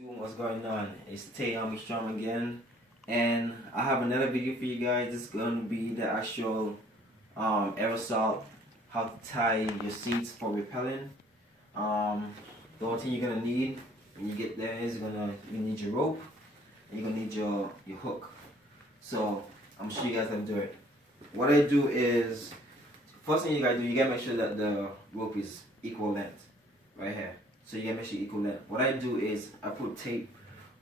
What's going on? It's Tay Armstrong again, and I have another video for you guys. It's going to be the actual aerosol, how to tie your seats for rappelling. The only thing you're gonna need when you get there is you need your rope and you're gonna need your hook. So I'm gonna show you guys how to do it. What I do is, first thing you gotta do, you gotta make sure that the rope is equal length right here. So you gotta make sure equal length. What I do is I put tape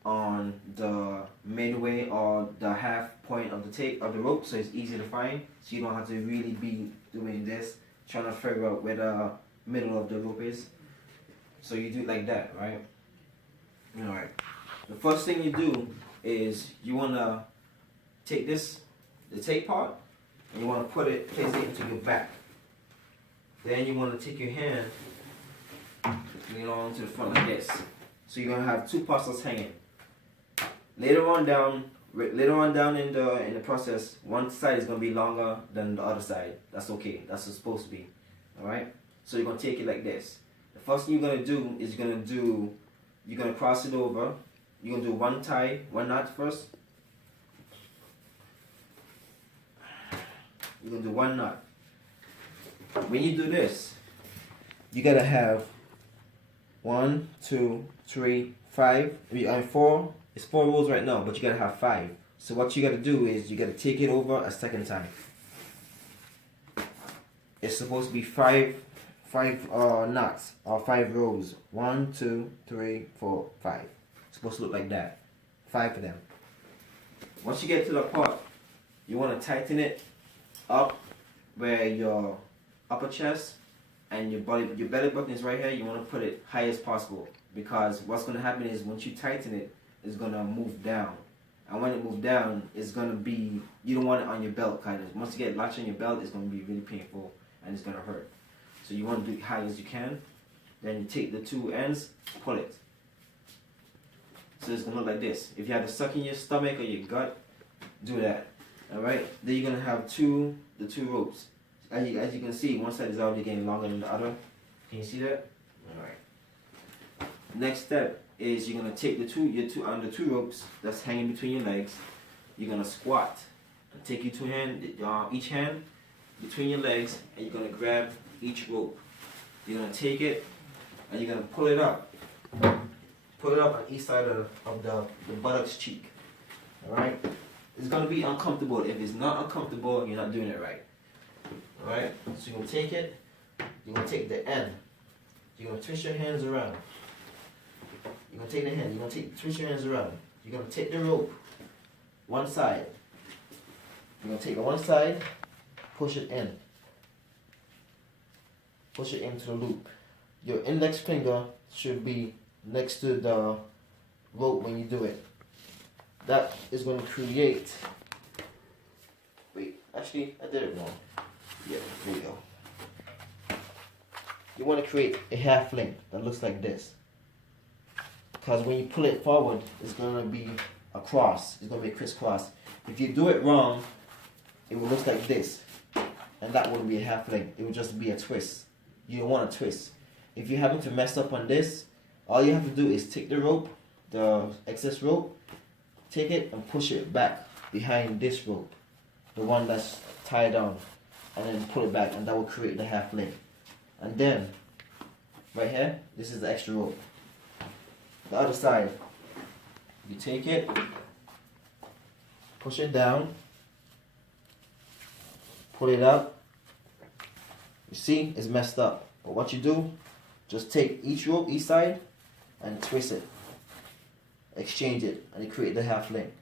on the midway or the half point of the tape of the rope, so it's easy to find. So you don't have to really be doing this, trying to figure out where the middle of the rope is. So you do it like that, right? Alright. The first thing you do is you wanna take the tape part, and you wanna place it into your back. Then you wanna take your hand, lean on to the front like this. So you're gonna have two parts that's hanging. Later on down in the process, one side is gonna be longer than the other side. That's okay. That's what it's supposed to be. All right. So you're gonna take it like this. The first thing you're gonna do is you're gonna cross it over. You're gonna do one knot first. You're gonna do one knot. When you do this, you gotta have 1, 2, 3, 5. Four. It's 4 rows right now, but you gotta have 5. So what you gotta do is you gotta take it over a second time. It's supposed to be five knots or 5 rows. 1, 2, 3, 4, 5. It's supposed to look like that. 5 of them. Once you get to the part, you wanna tighten it up where your upper chest and your belly button is right here. You want to put it high as possible, because what's going to happen is once you tighten it, it's going to move down, and when it moves down, it's going to be, you don't want it on your belt, kind of. Once you get latched on your belt, it's going to be really painful and it's going to hurt. So you want to do it high as you can. Then you take the two ends, pull it. So it's going to look like this. If you have to suck in your stomach or your gut, do that. Alright, then you're going to have the two ropes. As you can see, one side is already getting longer than the other. Can you see that? Alright. Next step is you're gonna take the two ropes that's hanging between your legs. You're gonna squat and take each hand between your legs, and you're gonna grab each rope. You're gonna take it and you're gonna pull it up. Pull it up on each side of the buttocks cheek. Alright? It's gonna be uncomfortable. If it's not uncomfortable, you're not doing it right. Alright, so you're going to take it, you're going to take the end, you're going to twist your hands around. You're going to take the hand, you're going to twist your hands around. You're going to take the rope, one side. You're going to take the one side, push it in. Push it into the loop. Your index finger should be next to the rope when you do it. That is going to create, wait, actually, I did it wrong. Yeah, there you go. You want to create a half length that looks like this. Because when you pull it forward, it's going to be a cross. It's going to be a crisscross. If you do it wrong, it will look like this. And that wouldn't be a half length. It would just be a twist. You don't want a twist. If you happen to mess up on this, all you have to do is take the rope, the excess rope, take it and push it back behind this rope. The one that's tied down. And then pull it back, and that will create the half length. And then, right here, this is the extra rope. The other side, you take it, push it down, pull it up. You see, it's messed up. But what you do, just take each rope, each side, and twist it. Exchange it, and you create the half length.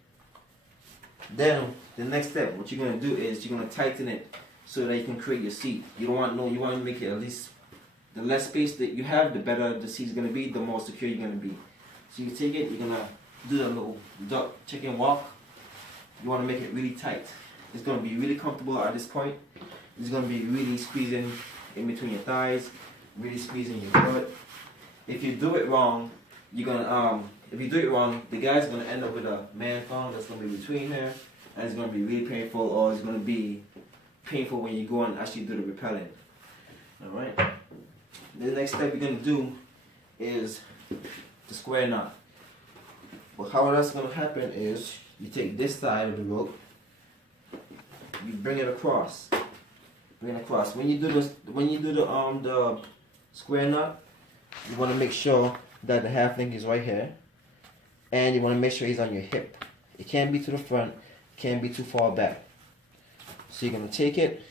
Then, the next step, what you're going to do is you're going to tighten it so that you can create your seat. You want to make it at least, the less space that you have, the better the seat is going to be, the more secure you're going to be. So you take it, you're going to do the little duck chicken walk. You want to make it really tight. It's going to be really comfortable at this point. It's going to be really squeezing in between your thighs, really squeezing your butt. If you do it wrong, the guy's going to end up with a man thong that's going to be between here, and it's going to be really painful, or it's going to be painful when you go and actually do the rappelling. Alright? The next step you're going to do is the square knot. But how that's gonna happen is you take this side of the rope, you bring it across. Bring it across. When you do this, the square knot, you want to make sure that the half link is right here, and you want to make sure he's on your hip. It can't be to the front, can't be too far back. So you're gonna take it,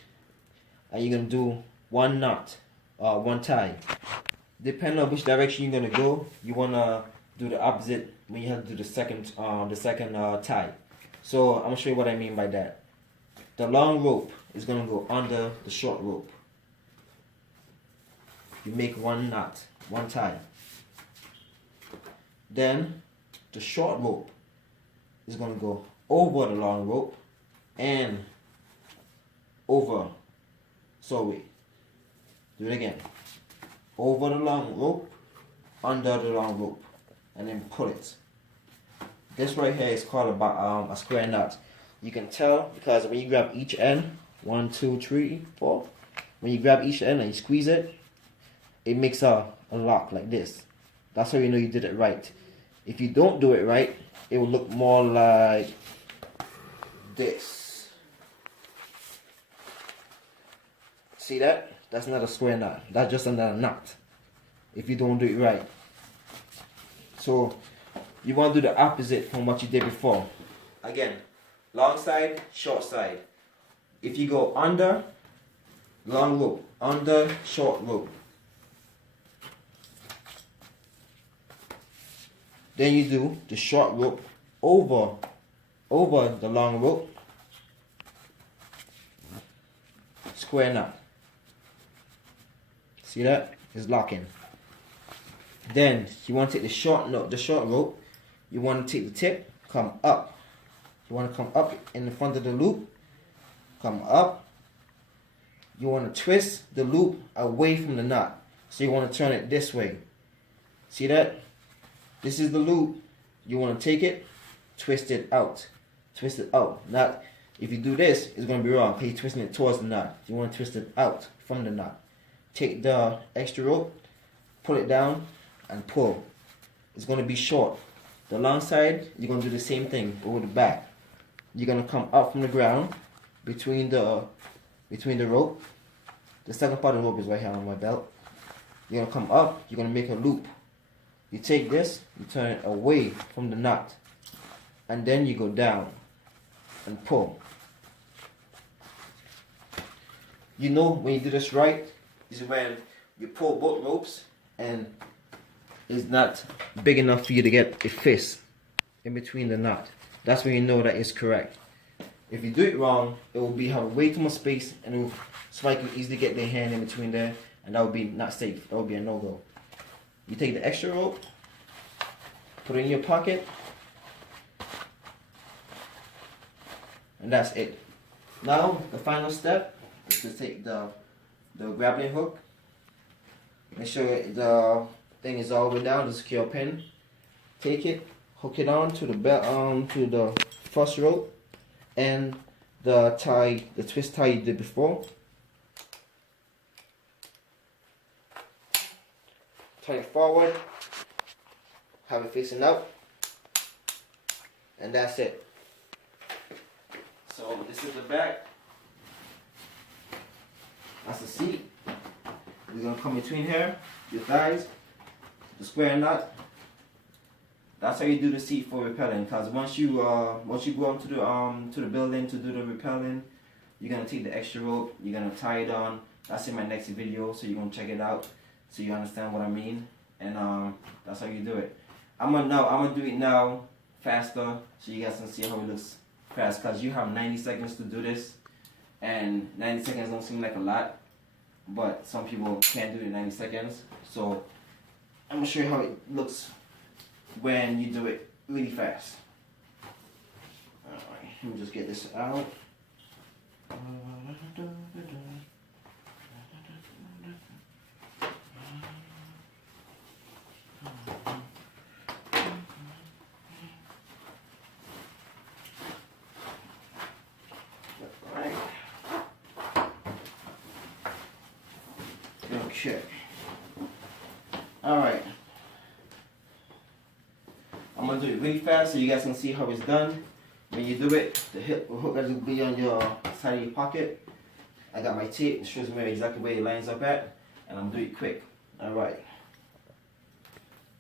and you're gonna do one knot, one tie. Depending on which direction you're gonna go, you wanna do the opposite when you have to do the second tie. So I'm gonna show you what I mean by that. The long rope is gonna go under the short rope. You make one knot, one tie. Then the short rope is gonna go over the long rope and over. So wait, do it again. Over the long rope, under the long rope, and then pull it. This right here is called a square knot. You can tell because when you grab each end, 1, 2, 3, 4. When you grab each end and you squeeze it, it makes a lock like this. That's how you know you did it right. If you don't do it right, it will look more like this. See that? That's not a square knot. That's just another knot. If you don't do it right. So you want to do the opposite from what you did before. Again, long side, short side. If you go under, long rope, under, short rope. Then you do the short rope over the long rope, square knot. See that? It's locking. Then you want to take the short rope. You want to take the tip, come up. You want to come up in the front of the loop, come up. You want to twist the loop away from the knot. So you want to turn it this way. See that? This is the loop. You want to take it, twist it out. Twist it out. Not, if you do this, it's going to be wrong because you're twisting it towards the knot. You want to twist it out from the knot. Take the extra rope, pull it down, and pull. It's going to be short. The long side, you're going to do the same thing, but with the back. You're going to come up from the ground between the rope. The second part of the rope is right here on my belt. You're going to come up, you're going to make a loop. You take this, you turn it away from the knot, and then you go down and pull. You know when you do this right is when you pull both ropes and it's not big enough for you to get a fist in between the knot. That's when you know that it's correct. If you do it wrong, it will have way too much space and it will, somebody can easily get their hand in between there, and that would be not safe. That would be a no-go. You take the extra rope, put it in your pocket, and that's it. Now the final step is to take the grappling hook. Make sure the thing is all the way down, the secure pin. Take it, hook it on to the belt, to the first rope, and the twist tie you did before. Turn it forward, have it facing out, and that's it. So this is the back. That's the seat. We're gonna come between here, your thighs, the square knot. That's how you do the seat for rappelling. Cause once you go up to the building to do the rappelling, you're gonna take the extra rope. You're gonna tie it on. That's in my next video, so you're gonna check it out, so you understand what I mean. And that's how you do it. I'm gonna do it now faster, so you guys can see how it looks fast. Cause you have 90 seconds to do this, and 90 seconds don't seem like a lot, but some people can't do it in 90 seconds. So I'm gonna show you how it looks when you do it really fast. Alright, let me just get this out. Okay. Alright. I'm I'm gonna do it really fast so you guys can see how it's done. When you do it, the hook will be on your side of your pocket. I got my tape, it shows me exactly where it lines up at, and I'm doing it quick. Alright.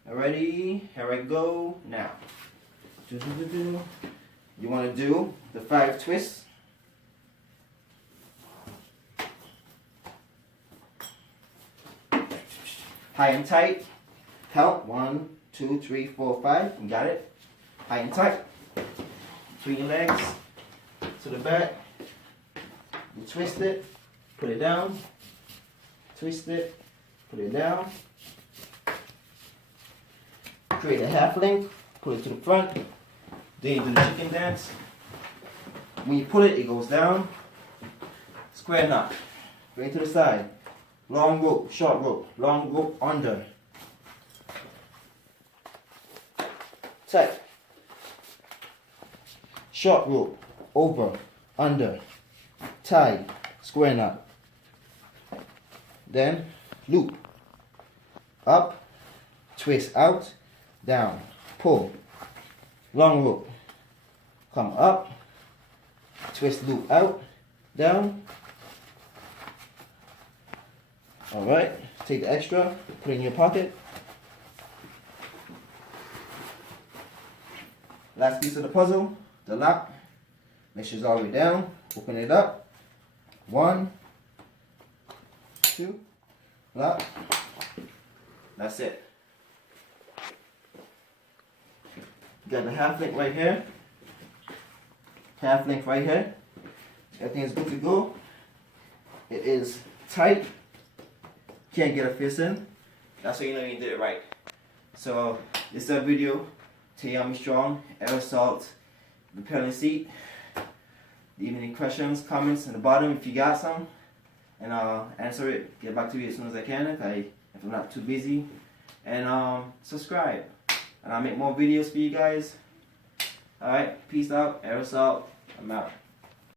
Ready? Here I go. Now. You want to do the 5 twists. High and tight. Count 1, 2, 3, 4, 5. You got it? High and tight. Between your legs to the back. You twist it, put it down. Twist it, put it down. Create a half length, put it to the front. Then you do the chicken dance. When you pull it, it goes down. Square knot. Bring it to the side. Long rope, short rope. Long rope under. Tight. Short rope. Over. Under. Tie. Square knot. Then loop. Up. Twist out. Down. Pull. Long rope. Come up. Twist loop out. Down. Alright. Take the extra. Put it in your pocket. Last piece of the puzzle. The lock. Make sure it's all the way down. Open it up. 1, 2. Lock. That's it. Got the half length right here. Half length right here. Everything is good to go. It is tight. Can't get a fist in. That's how you know you did it right. So this is a video. Tayami Strong, Air Assault, repellent seat. Leave any questions, comments in the bottom if you got some, and I'll answer it. Get back to you as soon as I can if I'm not too busy. And subscribe. And I'll make more videos for you guys. Alright, peace out, Air Assault, I'm out.